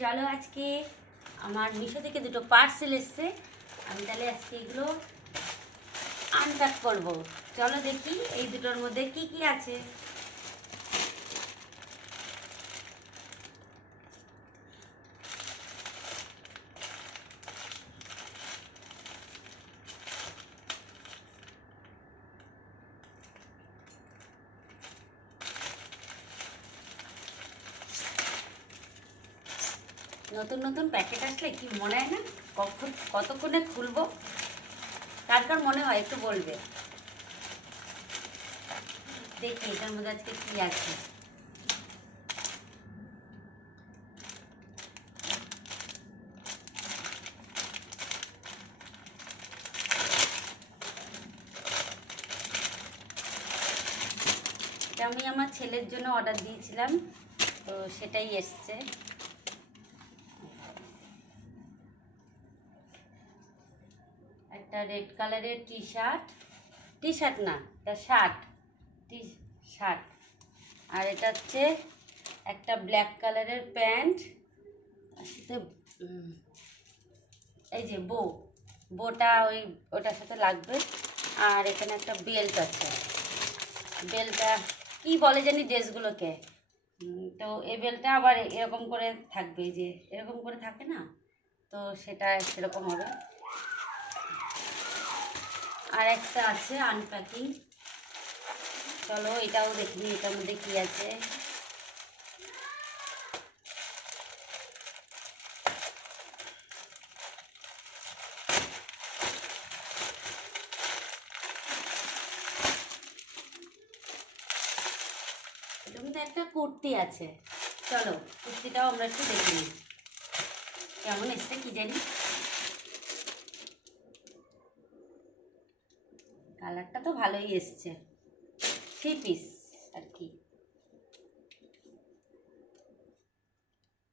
চলো আজকে আমার মিশো থেকে দুটো পার্সেল এসছে। আমি তাহলে আজকে এগুলো আনপ্যাক করব। চলো দেখি এই দুটোর মধ্যে কি কি আছে। নতুন নতুন প্যাকেট আসলে কি মনে হয় না কতক্ষণে খুলবো। কার কার মনে হয় একটু বলবে। দেখি এটার মধ্যে আজকে কি আছে। এটা আমি আমার ছেলের জন্য অর্ডার দিয়েছিলাম, তো সেটাই এসছে। একটা রেড কালারের টি শার্ট না, এটা টি শার্ট। আর এটা হচ্ছে একটা ব্ল্যাক কালারের প্যান্ট, সাথে এই যে বোটা ওটার সাথে লাগবে। আর এখানে একটা বেল্ট আছে। বেল্টটা কি বলে জানি ড্রেসগুলোকে। তো এই বেল্টটা আবার এরকম করে থাকবে, যে এরকম করে থাকে না, তো সেটা সেরকম হবে। আর একটা আছে আনপ্যাকিং। চলো এটাও দেখি এটার মধ্যে কি আছে। এটার মধ্যে একটা কুর্তি আছে। চলো কুর্তিটাও আমরা একটু দেখে নিই কেমন এসছে কি জানি। কালারটা তো ভালোই এসছে, 3 পিস আর কি।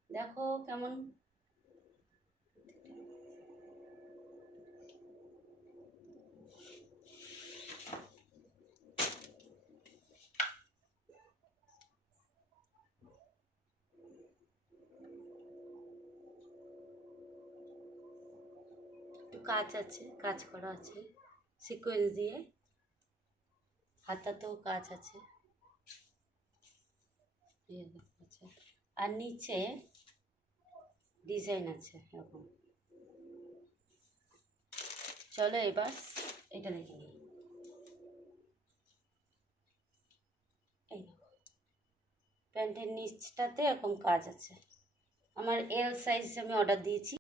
দেখো কেমন। একটু কাজ আছে, কাজ করা আছে সিকোয়েন্স দিয়ে। হাতাতেও কাজ আছে, আর নিচে ডিজাইন আছে এরকম। চলো এবার এটা দেখে নিই। এই প্যান্টের নিচটাতে এরকম কাজ আছে। আমার এল সাইজ আমি অর্ডার দিয়েছি।